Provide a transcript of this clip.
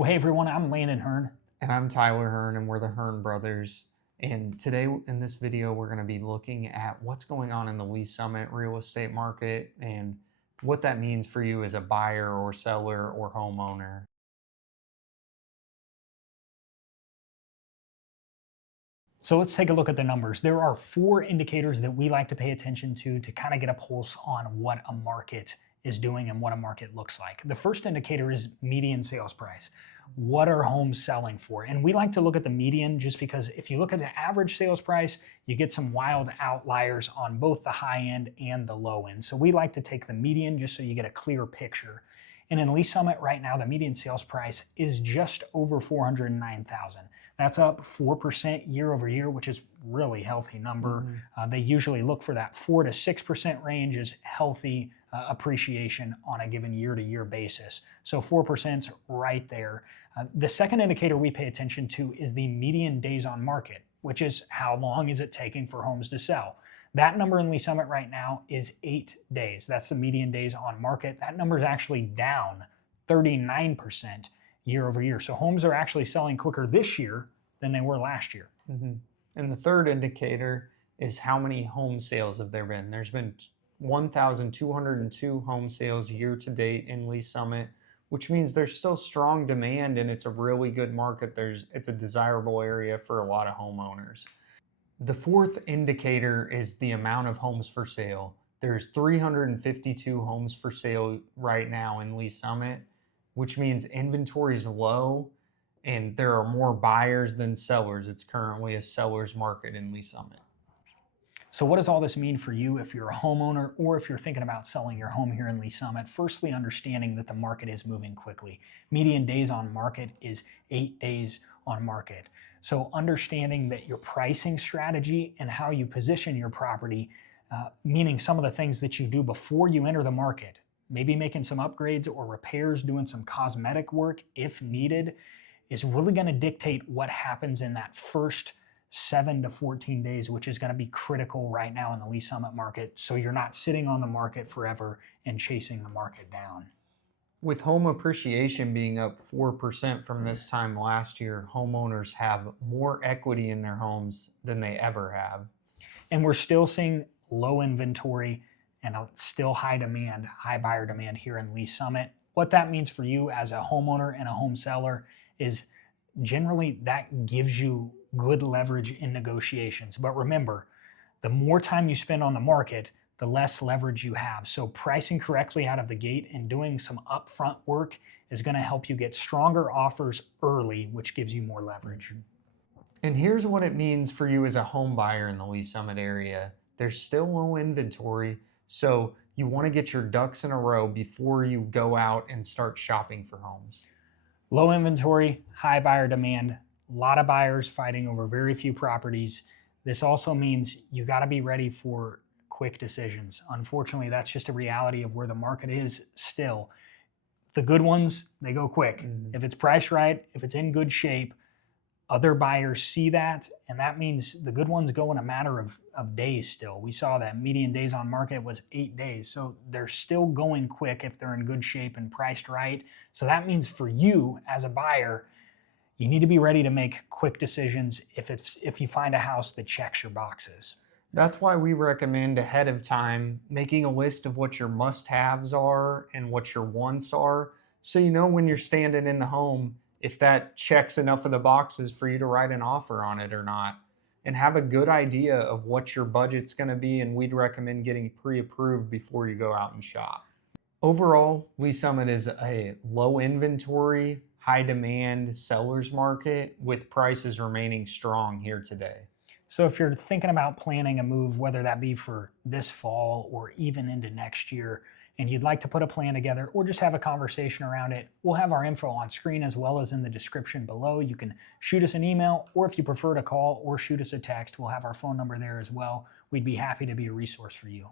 Well, hey everyone, I'm Landon Hern. And I'm Tyler Hern, and we're the Hern brothers. And today in this video, we're going to be looking at what's going on in the Lee Summit real estate market and what that means for you as a buyer or seller or homeowner. So let's take a look at the numbers. There are 4 indicators that we like to pay attention to kind of get a pulse on what a market is doing and what a market looks like. The first indicator is median sales price. What are homes selling for? And we like to look at the median just because if you look at the average sales price, you get some wild outliers on both the high end and the low end. So we like to take the median just so you get a clear picture. And in Lee Summit right now, the median sales price is just over $409,000. That's up 4% year over year, which is really healthy number. They usually look for that 4 to 6% range is healthy appreciation on a given year-to-year basis. So 4% is right there. The second indicator we pay attention to is the median days on market, which is how long is it taking for homes to sell. That number in Lee Summit right now is 8 days. That's the median days on market. That number is actually down 39% year over year. So homes are actually selling quicker this year than they were last year. And the third indicator is how many home sales have there been. There's been 1,202 home sales year to date in Lee Summit, which means there's still strong demand and it's a really good market. It's a desirable area for a lot of homeowners. The fourth indicator is the amount of homes for sale. There's 352 homes for sale right now in Lee Summit, which means inventory is low and there are more buyers than sellers. It's currently a seller's market in Lee Summit. So what does all this mean for you if you're a homeowner or if you're thinking about selling your home here in Lee Summit? Firstly, understanding that the market is moving quickly. Median days on market is 8 days on market. So understanding that your pricing strategy and how you position your property, meaning some of the things that you do before you enter the market, maybe making some upgrades or repairs, doing some cosmetic work if needed, is really going to dictate what happens in that first 7 to 14 days, which is going to be critical right now in the Lee Summit market. So you're not sitting on the market forever and chasing the market down. With home appreciation being up 4% from this time last year, homeowners have more equity in their homes than they ever have. And we're still seeing low inventory and still high demand, high buyer demand here in Lee Summit. What that means for you as a homeowner and a home seller is generally that gives you good leverage in negotiations. But remember, the more time you spend on the market, the less leverage you have. So pricing correctly out of the gate and doing some upfront work is going to help you get stronger offers early, which gives you more leverage. And here's what it means for you as a home buyer in the Lee Summit area. There's still low inventory, so you want to get your ducks in a row before you go out and start shopping for homes. Low inventory, high buyer demand, a lot of buyers fighting over very few properties. This also means you got to be ready for quick decisions. Unfortunately, that's just a reality of where the market is still. The good ones, they go quick. If it's priced right, if it's in good shape, other buyers see that, and that means the good ones go in a matter of days still. We saw that median days on market was 8 days. So they're still going quick if they're in good shape and priced right. So that means for you as a buyer, you need to be ready to make quick decisions if you find a house that checks your boxes. That's why we recommend ahead of time making a list of what your must-haves are and what your wants are, so you know when you're standing in the home if that checks enough of the boxes for you to write an offer on it or not, and have a good idea of what your budget's going to be, and we'd recommend getting pre-approved before you go out and shop. Overall, Lee Summit is a low inventory, high demand seller's market with prices remaining strong here today. So if you're thinking about planning a move, whether that be for this fall or even into next year, and you'd like to put a plan together or just have a conversation around it, we'll have our info on screen as well as in the description below. You can shoot us an email, or if you prefer to call or shoot us a text, we'll have our phone number there as well. We'd be happy to be a resource for you.